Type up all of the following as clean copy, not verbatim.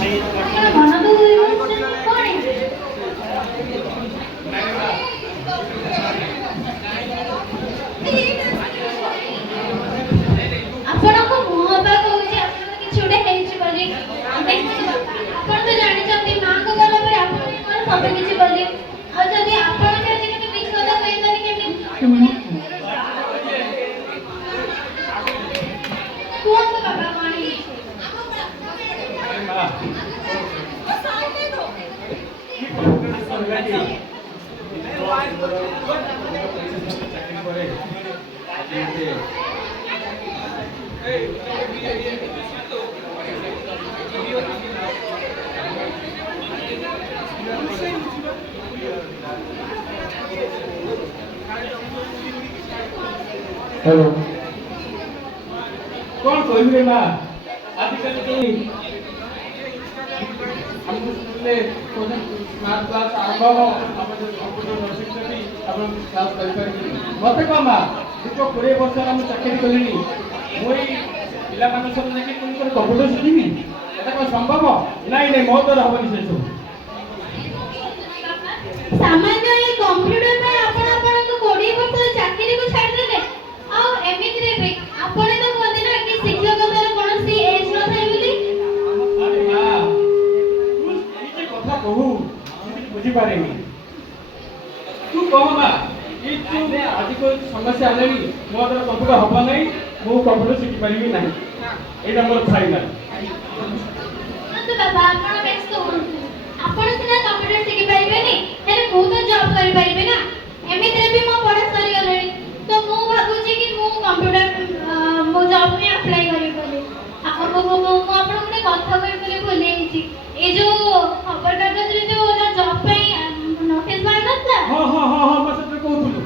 ଆପଣ ମନ କଣ ଆପଣଙ୍କ ମୁହଁ ବା କହୁଛି ଆପଣଙ୍କ କିଛି ଗୋଟେ ହେଇଛି ବୋଲି। ଆପଣ ତ ଜାଣିଛନ୍ତି ମାଆଙ୍କୁ ଗଲା ପରେ ଆପଣ କଣ ସବୁ କିଛି ବୋଲି। ଆଉ ଯଦି ଆପଣ ଆଜି କେତେ ମିଛ କଥା କହିଥାନ୍ତି କେମିତି କୁହନ୍ତୁ ବାବା କଣ ହେଇଛି? हेलो कौन कहबी रे माँ आजिकल हमको स्कूल स्मार्ट क्लास आरंभ हो कंप्यूटर शिक्षक क्लास मत कह माँ दीर्घ 20 वर्ष हम चाकरी कलिनी मुई पिला मान सब जाके कंप्यूटर शिखी এটা কଣ সম্ভব নাই নাই ମୋ ଦ୍ୱାରା ହବନି ସେ ସବୁ ସାମାନ୍ୟ ଏ କମ୍ପ୍ୟୁଟର ପାଇଁ ଆପଣ ଆପଣଙ୍କ 20 ବର୍ଷର ଚାକିରିକୁ ଛାଡ଼ିଦେଲେ। ଆଉ ଏମିତିରେ ବି ଆପଣ ତ କୁହନ୍ତି ନା କି ଶିକ୍ଷକତାର କୌଣସି ଏଜ୍ ନଥାଏ ବୋଲି। ଆରେ ମା ତୁ ଏଇ କଥା କହୁ ମୁଁ ବୁଝି ପାରେନି ତୁ କହ ମା এই যে আজকে সমস্যা আলেনি ମୋ ଦ୍ୱାରା କମ୍ପ୍ୟୁଟର ହବ ନାହିଁ ମୁଁ କମ୍ପ୍ୟୁଟର ଶିଖି ପାରିବି ନାହିଁ ଏଇଟା ମୋର ଫାଇନାଲ। ବାବା ଆପଣ ବ୍ୟସ୍ତ ହୁଅନ୍ତୁ। ଆପଣ ସିନା କମ୍ପ୍ୟୁଟର ଶିଖି ପାରିବେନି ହେଲେ ମୁଁ ତ ଜବ୍ କରିପାରିବି ନା। ଏମିତିରେ ବି ମୋ ପଢ଼ା ସରିଗଲାଣି ତ ମୁଁ ଭାବୁଛି କି ମୁଁ କମ୍ପ୍ୟୁଟର ମୋ ଜବ୍ ପାଇଁ ଆପ୍ଲାଏ କରିବି ବୋଲି। ମୁଁ ଆପଣଙ୍କୁ ଗୋଟେ କଥା କହିବି ବୋଲି ଭୁଲି ଯାଇଛି। ଏଇ ଯୋଉ ଖବରକାଗଜରେ ଯୋଉ ଜବ୍ ପାଇଁ ନୋଟିସ୍ ବାହାରିନଥିଲା ହଁ ହଁ ହଁ ହଁ ମୁଁ ସେଟା କହୁଥିଲି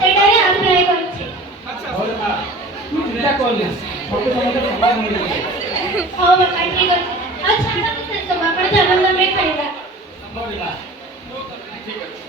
ସେଇଟାରେ ଆପ୍ଲାଏ କରିଛି। ହଉ ମା ତୁ ଚିନ୍ତା କରନି ସବୁ ସମସ୍ୟା ସମାଧାନ ହେଇଯିବ। ହଉ ବାପା ଠିକ୍ ଅଛି। ଆଉ ଛାଡ଼ନ୍ତୁ ସେସବୁ ଆପଣ ଚାଲନ୍ତୁ ଆମେ ଖାଇବା। ହଉ ମା ଠିକ ଅଛି।